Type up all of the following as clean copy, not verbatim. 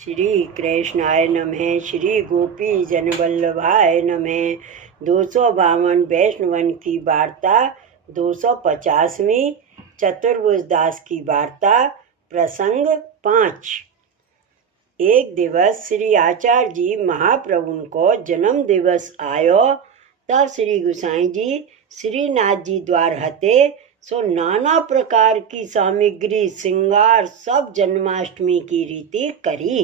श्री कृष्णाय नमः। श्री गोपी जनवल्लभाय नमः। 252 वैष्णवन की वार्ता 250वीं। चतुर्भुज दास की वार्ता प्रसंग 5। एक दिवस श्री आचार्य जी महाप्रभु को जन्म दिवस आयो। तब श्री गुसाई जी श्रीनाथ जी द्वार हते सो नाना प्रकार की सामग्री श्रृंगार सब जन्माष्टमी की रीति करी।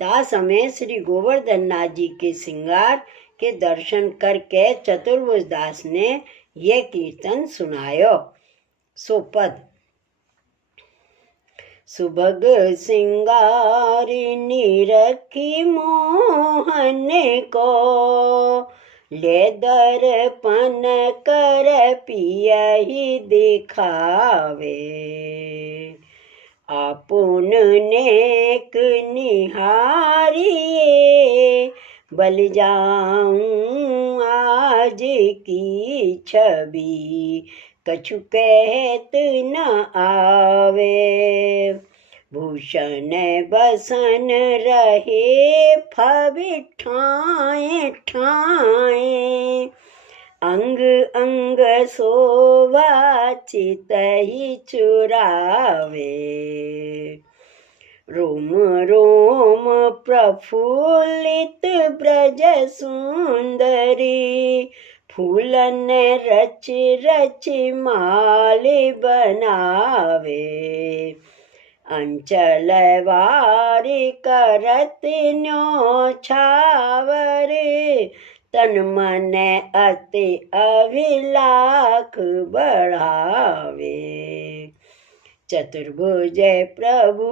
ता समय श्री गोवर्धन नाथ जी के श्रृंगार के दर्शन करके चतुर्भुज दास ने ये कीर्तन सुनायो। सो पद सुभग श्रृंगारिणी रखी मोहन को, ले दर्पण कर पियहि दिखावे। आपुन नेक निहारिए, बल जाऊं आज की छवि, कछु कहत न आवे। भूषण बसन रहे फवि ठाए ठाए, अंग अंग शोभा चितहि चुरावे। रोम रोम प्रफुल्लित ब्रज सुंदरी, फूलन रच रच माल बनावे। अंचल वारी करत न्योछावर, तन मन अति अभिलाख बढ़ावे। चतुर्भुज प्रभु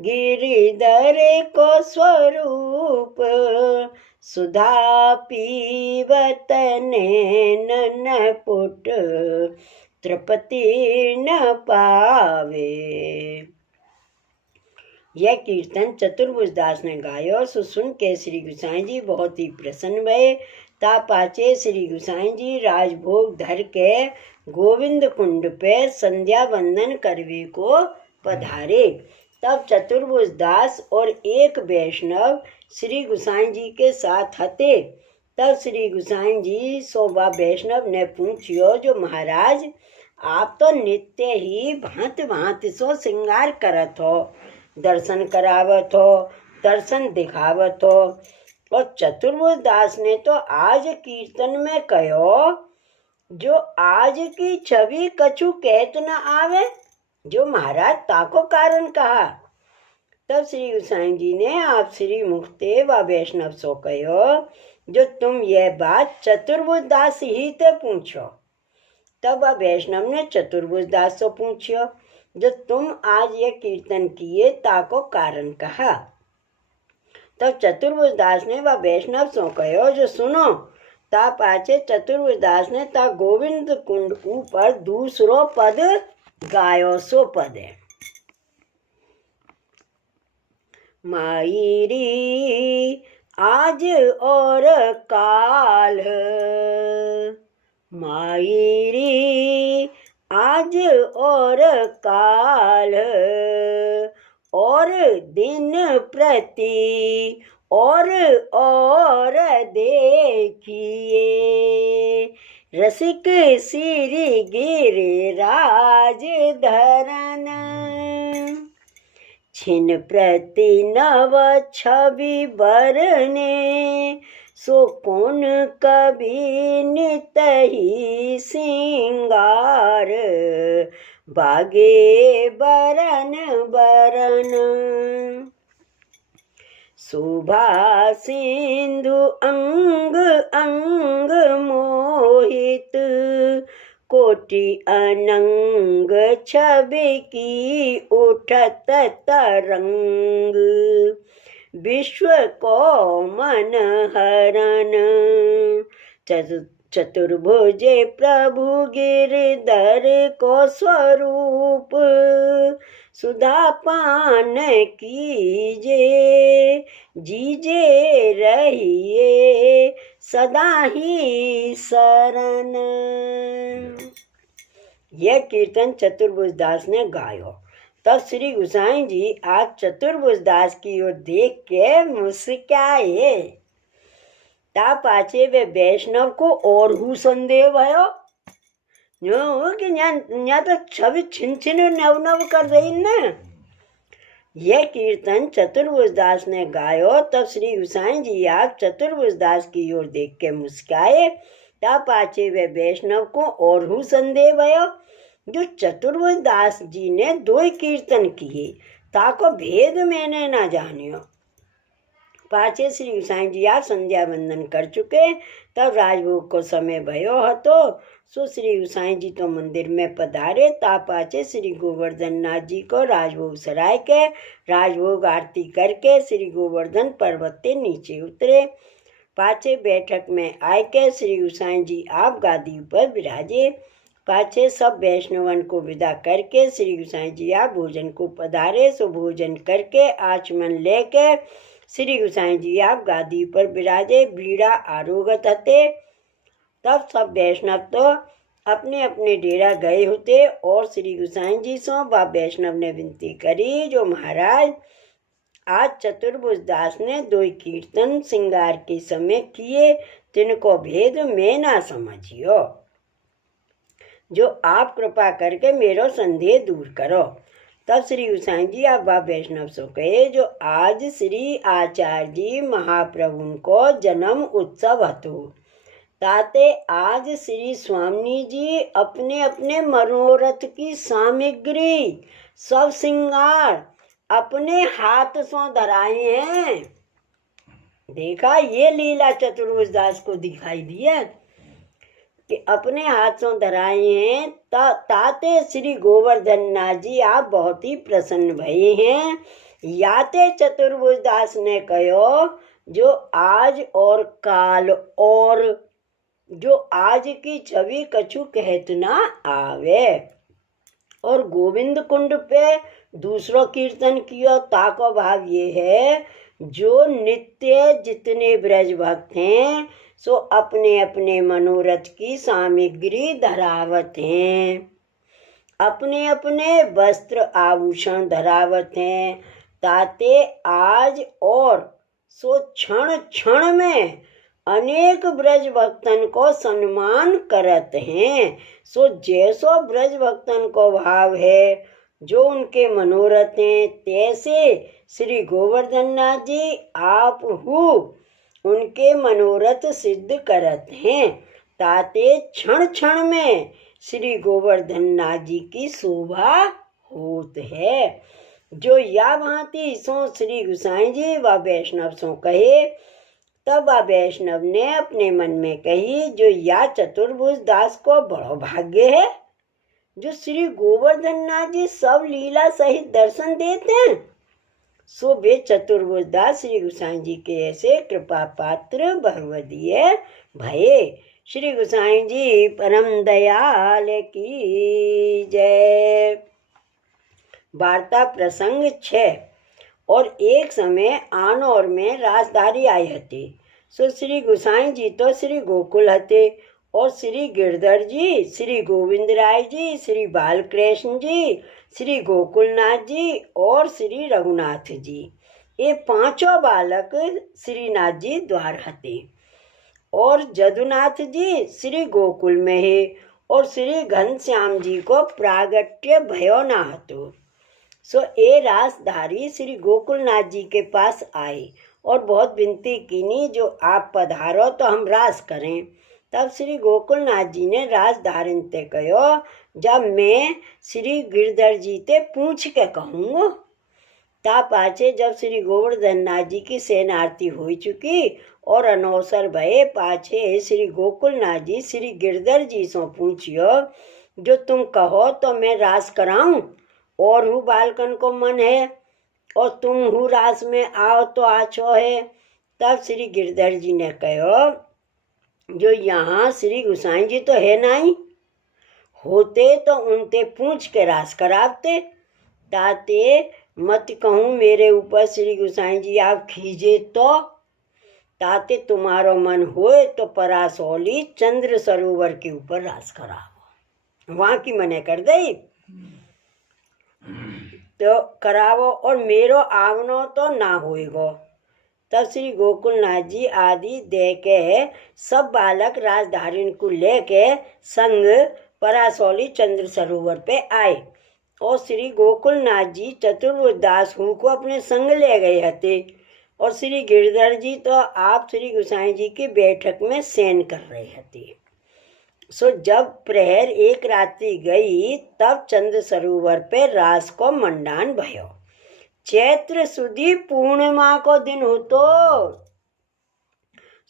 गिरिधर को स्वरूप, सुधा पीवत नैनन पुट, तृप्ति न पावे। यह कीर्तन चतुर्भुज दास ने गायो। सो सुन के श्री गुसाई जी बहुत ही प्रसन्न भये। ता पाचे श्री गुसाई जी राजभोग धर के गोविंद कुंड पे संध्या वंदन करवे को पधारे। तब चतुर्भुज दास और एक वैष्णव श्री गुसाई जी के साथ हते। तब श्री गुसाई जी सोबा वैष्णव ने पूछियो, जो महाराज आप तो नित्य ही भांत भांत सो श्रृंगार करत हो, दर्शन करावत हो, दर्शन दिखावत हो, और चतुर्भुज दास ने तो आज कीर्तन में कहो, जो आज की छवि कछु कहत न आवे, जो महाराज ताको कारण कहा। तब श्री गुसाई जी ने आप श्री मुक्ते व वैष्णव सो कहो, जो तुम यह बात चतुर्भुज दास ही ते पूछो। तब वह वैष्णव ने चतुर्भुज दास से पूछियो, जो तुम आज ये कीर्तन किए ताको कारण कहा। तब चतुर्भुज दास ने वह वैष्णव सो कहो, जो सुनो। ता पाचे चतुर्भुज दास ने ता गोविंद कुंड ऊपर दूसरो पद गायो। सो पद है, मायरी आज और काल, मायरी आज और काल, और दिन प्रति और देखिए। रसिक श्री गिरिराज धरन, छिन प्रति नव छवि बरने। सो कौन कभी नित ही सिंगार, बागे बरन बरन। शोभा सिंधु अंग अंग मोहित, कोटि अनंग छवि की उठत तरंग। विश्व को मन हरन, चतुर्भुज प्रभु गिरधर को स्वरूप, सुधा पान कीजे जीजे रहिए सदा ही शरण। यह कीर्तन चतुर्भुज दास ने गायो। तब श्री गोसाई जी आज चतुर्भुज दास की ओर देख के मुस्काए। ता पाछे वे वैष्णव को और हु संदेह भयो न्यो कि न्या तो छवि छिन छिन नव नव कर रही न। यह कीर्तन चतुर्भुज दास ने गायो। तब श्री गोसाई जी आप चतुर्भुज दास की ओर देख के मुस्काए। ता पाछे वे वैष्णव को और हु संदेह भयो जो चतुर्भुज दास जी ने 2 कीर्तन किए ताको भेद मैंने ना जानियो। पाछे श्री गोसाई जी आप संध्या वंदन कर चुके। तब राजभोग को समय भयो हतो। सो श्री गोसाई जी तो मंदिर में पधारे। ता पाछे श्री गोवर्धन नाथ जी को राजभोग सराय के राजभोग आरती करके श्री गोवर्धन पर्वत के नीचे उतरे। पाछे बैठक में आए के श्री गोसाई जी आप गादी पर विराजे। पाछे सब वैष्णवन को विदा करके श्री गोसाई जी आप भोजन को पधारे। सो भोजन करके आचमन लेके श्री गोसाई जी आप गादी पर विराजे। बीड़ा आरोगत हते। तब सब वैष्णव तो अपने अपने डेरा गए होते और श्री गोसाई जी सो व वैष्णव ने विनती करी जो महाराज आज चतुर्भुज दास ने 2 कीर्तन श्रृंगार के समय किए तिनको भेद में ना समझियो जो आप कृपा करके मेरो संदेह दूर करो। तब श्री गोसाई जी आप बा वैष्णव सो कहे जो आज श्री आचार्य जी महाप्रभु को जन्म उत्सव हतो ताते आज श्री स्वामी जी अपने अपने मनोरथ की सामग्री सब श्रृंगार अपने हाथ से धराए हैं। देखा ये लीला चतुर्भुज दास को दिखाई दिया कि अपने हाथ से धराए हैं। ताते श्री गोवर्धन नाथ जी आप बहुत ही प्रसन्न भये हैं। याते चतुर्भुज दास ने कहो जो आज और काल और जो आज की छवि कछु कहत ना आवे। और गोविंद कुंड पे दूसरो कीर्तन कियो ताको भाव ये है जो नित्य जितने ब्रज भक्त हैं सो अपने अपने मनोरथ की सामग्री धरावत हैं अपने अपने वस्त्र आभूषण धरावत हैं ताते आज और सो क्षण क्षण में अनेक ब्रज भक्तन को सम्मान करत हैं। सो जैसो ब्रज भक्तन को भाव है जो उनके मनोरथ हैं तैसे श्री गोवर्धन नाथ जी आप हु उनके मनोरथ सिद्ध करत हैं ताते क्षण क्षण में श्री गोवर्धन नाथ जी की शोभा होत है। जो या भांति सो श्री गोसाई जी व वैष्णव सो कहे। तब वह वैष्णव ने अपने मन में कही जो या चतुर्भुज दास को बड़ो भाग्य है जो श्री गोवर्धन नाथ जी सब लीला सहित दर्शन देते हैं। सो वे चतुर्भुज दास श्री गोसाई जी के ऐसे कृपा पात्र बहुवदीय भये। श्री गोसाई जी परम दयाल की जय। वार्ता प्रसंग 6। और एक समय आनौर में राजधारी आई हती। सो श्री गोसाई जी तो श्री गोकुल हते और श्री गिरधर जी श्री गोविंद राय जी श्री बालकृष्ण जी श्री गोकुलनाथ जी और श्री रघुनाथ जी ये 5 बालक श्रीनाथ जी द्वार हते और जदुनाथ जी श्री गोकुल में है और श्री घनश्याम जी को प्रागट्य भयो ना हतो। सो ए रासधारी श्री गोकुलनाथ जी के पास आए और बहुत विनती कीनी जो आप पधारो तो हम रास करें। तब श्री गोकुलनाथ जी ने रासधारिन ते कहो जब मैं श्री गिरधर जी ते पूछ के कहूँगा। ता पाछे जब श्री गोवर्धन नाथ जी की सेन आरती हो चुकी और अनौसर भये पाछे श्री गोकुलनाथ जी श्री गिरधर जी से पूछियो जो तुम कहो तो मैं रास कराऊं और हूँ बालकन को मन है और तुम हूँ रास में आओ तो आछो है। तब श्री गिरधर जी ने कहो जो यहाँ श्री गोसाई जी तो है नहीं होते तो उनते पूछ के रास करावते ताते मत कहूँ मेरे ऊपर श्री गोसाई जी आप खींचे तो ताते तुम्हारो मन होए तो परासौली चंद्र सरोवर के ऊपर रास कराओ वहाँ की मने कर दई। तो करावो और मेरो आवनो तो ना होएगो। तब श्री गोकुलनाथ जी आदि दे के सब बालक राजधारिन को लेके संग परासौली चंद्र सरोवर पे आए और श्री गोकुलनाथ जी चतुर्भुज दास हूँ को अपने संग ले गए थे और श्री गिरधर जी तो आप श्री गोसाई जी की बैठक में शयन कर रहे थे। सो जब प्रहर एक रात्रि गई तब चंद्र सरोवर पे रास को मंडान भयो। चैत्र सुदी पूर्णिमा को दिन हो तो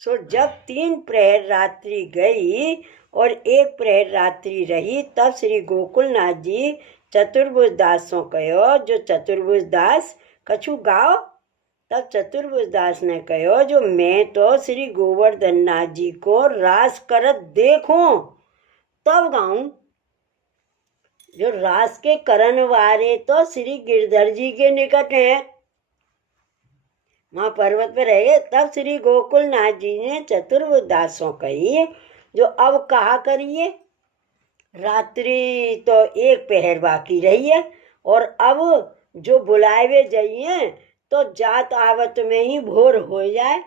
सो जब 3 प्रहर रात्रि गई और 1 प्रहर रात्रि रही तब श्री गोकुलनाथ जी चतुर्भुज दासों कहो जो चतुर्भुज दास कछु गाओ। तब चतुर्भुज दास ने कहो जो मैं तो श्री गोवर्धन नाथ जी को रास करत देखूं तब गाऊं। जो रास के करण वारे तो श्री गिरधर जी के निकट हैं, वहां पर्वत पे रहे। तब श्री गोकुलनाथ जी ने चतुर्भुज दासों कही जो अब कहा करिए, रात्रि तो 1 पहर बाकी रही है और अब जो बुलावे जाइए तो जात आवत में ही भोर हो जाए।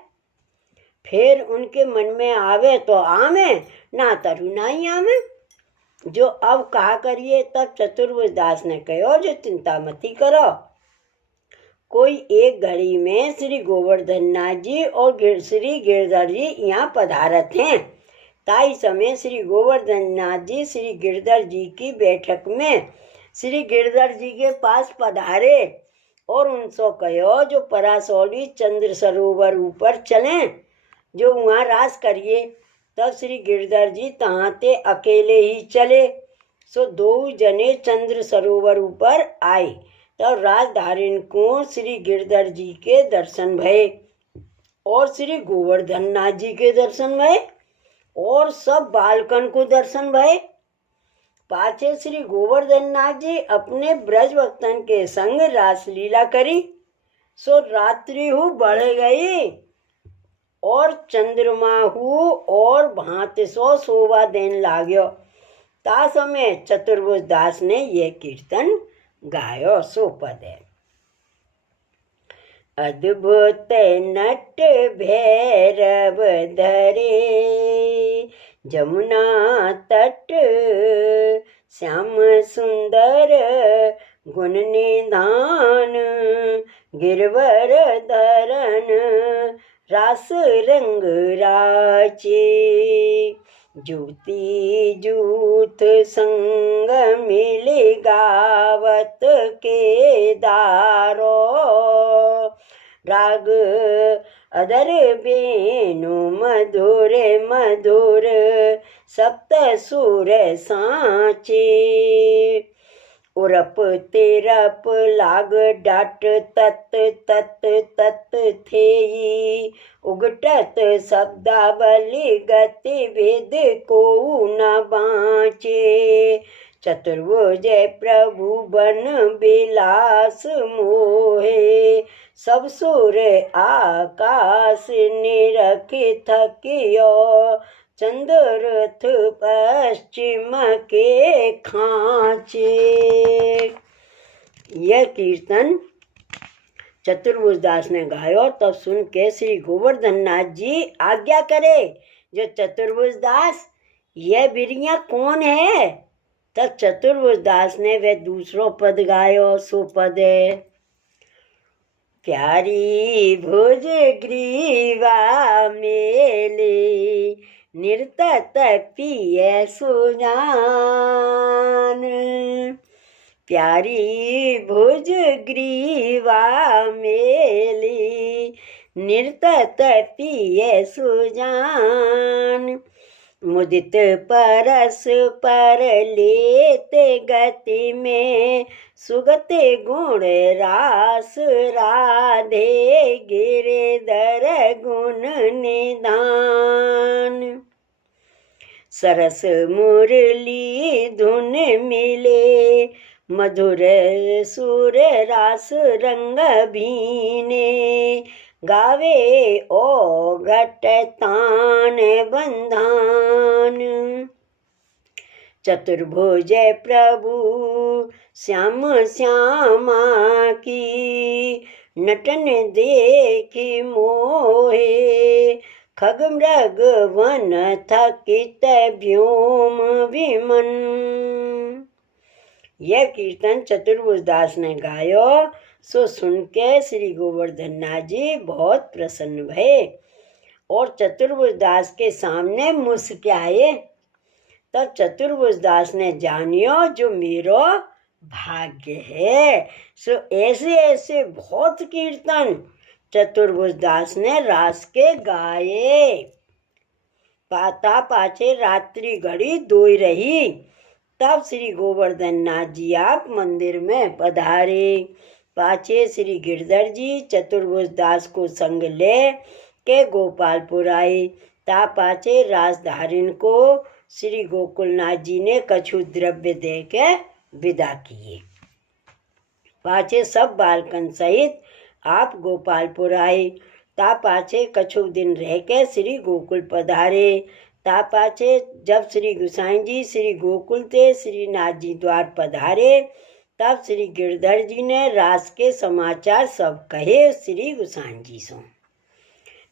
फिर उनके मन में आवे तो आवे ना तरु नहीं आवे। जो अब कहा करिए। तब चतुर्भुज दास ने कहो जो चिंता मती करो। कोई एक घड़ी में श्री गोवर्धन नाथ जी और श्री गिरधर जी यहाँ पधारत हैं। ताई समय श्री गोवर्धन नाथ जी श्री गिरधर जी की बैठक में श्री गिरधर जी के पास पधारे और उनसे कहो जो परासौली चंद्र सरोवर ऊपर चलें जो वहाँ रास करिए। तब श्री गिरधर जी तहाते अकेले ही चले। सो 2 जने चंद्र सरोवर ऊपर आए। तब राजधारिन को श्री गिरधर जी के दर्शन भये और श्री गोवर्धन नाथ जी के दर्शन भये और सब बालकन को दर्शन भये। पाछे श्री गोवर्धन नाथ जी अपने ब्रज भक्तन के संग रासलीला करी। सो रात्रि हु बढ़ गई और चंद्रमा हु और भांति सो शोभा देन लाग्यो। ता समय चतुर्भुज दास ने ये कीर्तन गायो। सो पद है। अद्भुत नट भैरव धरे जमुना तट श्याम सुंदर गुण निधान गिरवर धरन रास रंग राचे जूती जूथ संग मिल गावत के दारो राग अदर बेनु मधुर मधुर सप्त सुर सांचे उरप तेरप लाग डाट तत् तत् तत् थेई उगटत शब्दावली गति भेद को न बाँचे चतुर्भुज प्रभु बन बिलास मोहे सब सुर आकाश निरख थकियो चंद्रथ पश्चिम के खांचे। यह कीर्तन चतुर्भुज दास ने गायो। तब सुन के श्री गोवर्धन नाथ जी आज्ञा करे जो चतुर्भुज दास यह बिरिया कौन है। तब चतुर्भुज दास ने वह दूसरो पद गायो। सो पद है। प्यारी भुज ग्रीवा मेले निर्तत पिय सुजान प्यारी भुज ग्रीवा मेली निर्तत पिय सुजान मुदित परस पर लेते गति में सुगते गुण रास राधे गिरधर गुण निधान सरस मुरली धुन मिले मधुर सुर रास रंग भीने गावे ओ घट तान बंधान चतुर्भुज प्रभु श्याम श्यामा की नटन देखी मोहे, खग मृग वन थकित व्योम विमन। यह कीर्तन चतुर्भुज दास ने गायो, सो सुन के श्री गोवर्धन नाथ जी बहुत प्रसन्न भये और चतुर्भुज दास के सामने मुस्कुराए। तब चतुर्भुज दास ने जानियो जो मेरो भाग्य है। सो ऐसे ऐसे बहुत कीर्तन चतुर्भुज दास ने रास के गाए। पाता पाछे रात्रि घड़ी दोई रही, तब श्री गोवर्धन नाथ जी आप मंदिर में पधारे। पाछे श्री गिरधर जी चतुर्भुज दास को संग ले के गोपालपुर आए। ता पाछे राजधारिन को श्री गोकुलनाथ जी ने कछु द्रव्य दे के विदा किए। पाछे सब बालकन सहित आप गोपालपुर आए। ता पाछे कछु दिन रह के श्री गोकुल पधारे। ता पाछे जब श्री गुसाई जी श्री गोकुल ते श्री नाथ जी द्वार पधारे, तब श्री गिरधर जी ने रास के समाचार सब कहे श्री गुसाई जी सो।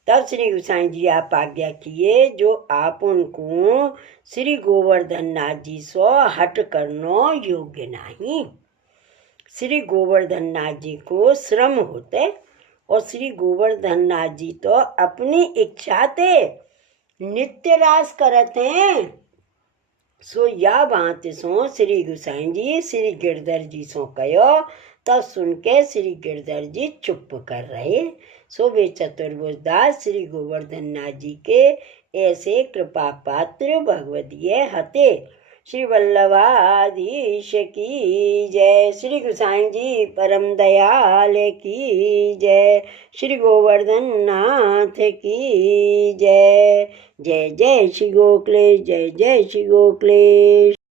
तब श्री गुसाई जी आप आज्ञा किए जो आप उनको श्री गोवर्धन नाथ जी सो हट करनो योग्य नहीं। श्री गोवर्धन नाथ जी को श्रम होते और श्री गोवर्धन नाथ जी तो अपनी इच्छा ते नित्य रास करते हैं। सो या बात सो श्री गुसाई जी श्री गिरधर जी सो कहो। तब सुन के श्री गिरधर जी चुप कर रहे। सो वे चतुर्भुज दास श्री गोवर्धन नाथ जी के ऐसे कृपा पात्र भगवदीय हते। श्री वल्लभाधीश की जय। श्री गुसाई जी परम दयाल की जय। श्री गोवर्धन नाथ की जय। जय जय श्री गोखलेश, जय जय श्री गोखलेश।